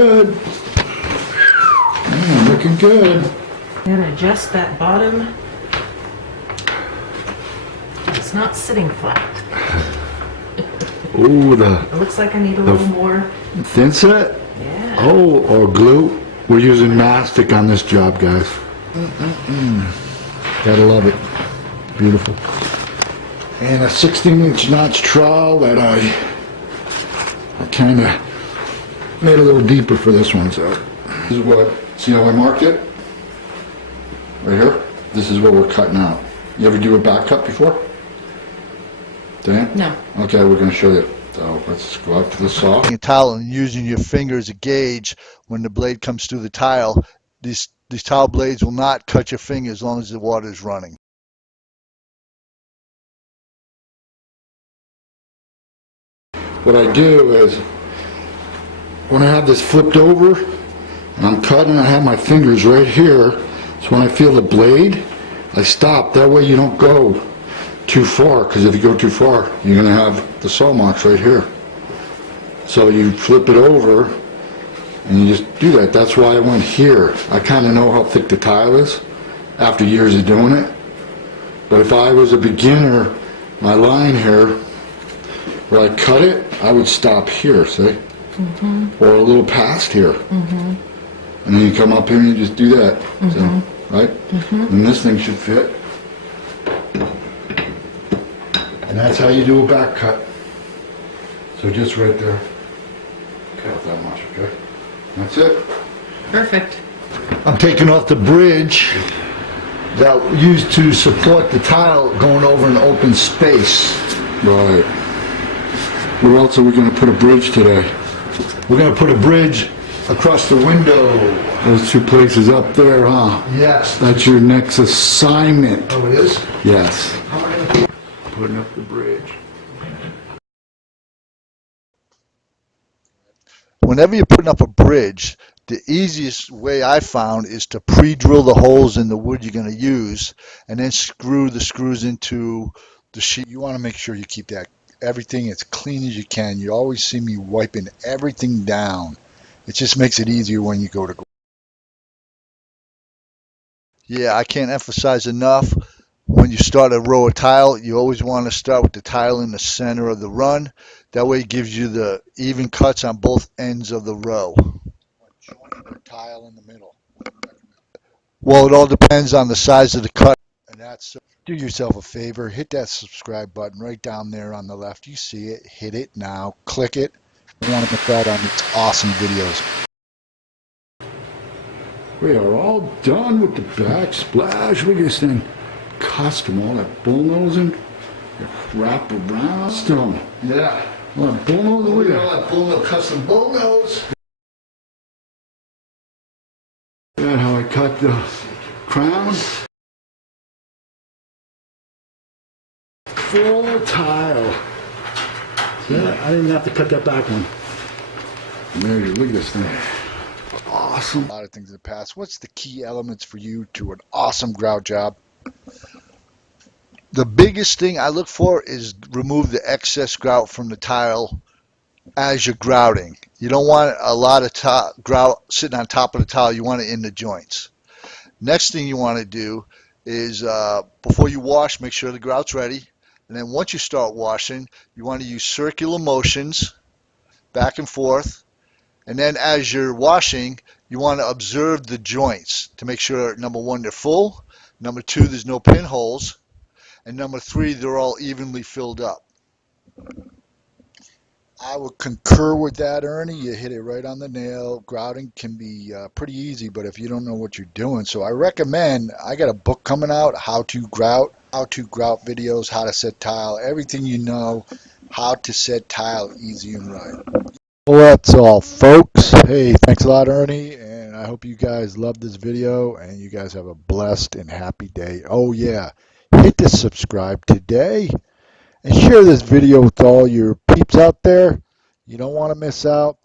Good. Man, looking good. And adjust that bottom. It's not sitting flat. Ooh, It looks like I need a little more. thin set? Yeah. Oh, or glue. We're using mastic on this job, guys. Gotta love it. Beautiful. And a 16-inch notch trowel that I kind of made a little deeper for this one. So this is what, see how I marked it? Right here? This is what we're cutting out. You ever do a back cut before? Dan? No. Okay, we're going to show you. So let's go out to the saw. A tile and using your finger as a gauge when the blade comes through the tile. These tile blades will not cut your finger as long as the water is running. What I do is, when I have this flipped over, and I'm cutting, I have my fingers right here, so when I feel the blade, I stop. That way you don't go too far, because if you go too far, you're going to have the saw marks right here. So you flip it over, and you just do that. That's why I went here. I kind of know how thick the tile is, after years of doing it. But if I was a beginner, my line here, where I cut it, I would stop here, see? Or a little past here. And then you come up here and you just do that. So, right? And this thing should fit. And that's how you do a back cut. So just right there. Cut that much, okay? That's it. Perfect. I'm taking off the bridge that we used to support the tile going over an open space. Right. Where else are we going to put a bridge today? We're going to put a bridge across the window. Those two places up there, huh? Yes. That's your next assignment. Oh, it is? Yes. How am I going to do? Putting up the bridge. Whenever you're putting up a bridge, the easiest way I found is to pre-drill the holes in the wood you're going to use and then screw the screws into the sheet. You want to make sure you keep that everything as clean as you can. You always see me wiping everything down. It just makes it easier when you go to. Yeah, I can't emphasize enough. When you start a row of tile, you always want to start with the tile in the center of the run. That way it gives you the even cuts on both ends of the row. Tile in the middle. Well, it all depends on the size of the cut. And that's, do yourself a favor, hit that subscribe button right down there on the left. You see it, hit it now, click it. You want to miss out on these awesome videos. We are all done with the backsplash. Look at this thing. Custom, all that bullnosing. Wrap around. Custom. Yeah. All that bullnosing. Look at All that bullnose, custom bullnose. that. How I cut the crown. Full tile. Yeah, I didn't have to cut that back one. There you go. Look at this thing. Awesome. A lot of things in the past. What's the key elements for you to an awesome grout job? The biggest thing I look for is remove the excess grout from the tile as you're grouting. You don't want a lot of grout sitting on top of the tile. You want it in the joints. Next thing you want to do is before you wash, make sure the grout's ready. And then once you start washing, you want to use circular motions back and forth. And then as you're washing, you want to observe the joints to make sure, number one, they're full. Number two, there's no pinholes. And number three, they're all evenly filled up. I would concur with that, Ernie. You hit it right on the nail. Grouting can be pretty easy, but if you don't know what you're doing. So I recommend, I got a book coming out, how to grout videos, how to set tile, everything you know, how to set tile easy and right. Well, that's all, folks. Hey, thanks a lot, Ernie, and I hope you guys love this video and you guys have a blessed and happy day. Oh, yeah, hit the subscribe today and share this video with all your peeps out there. You don't want to miss out.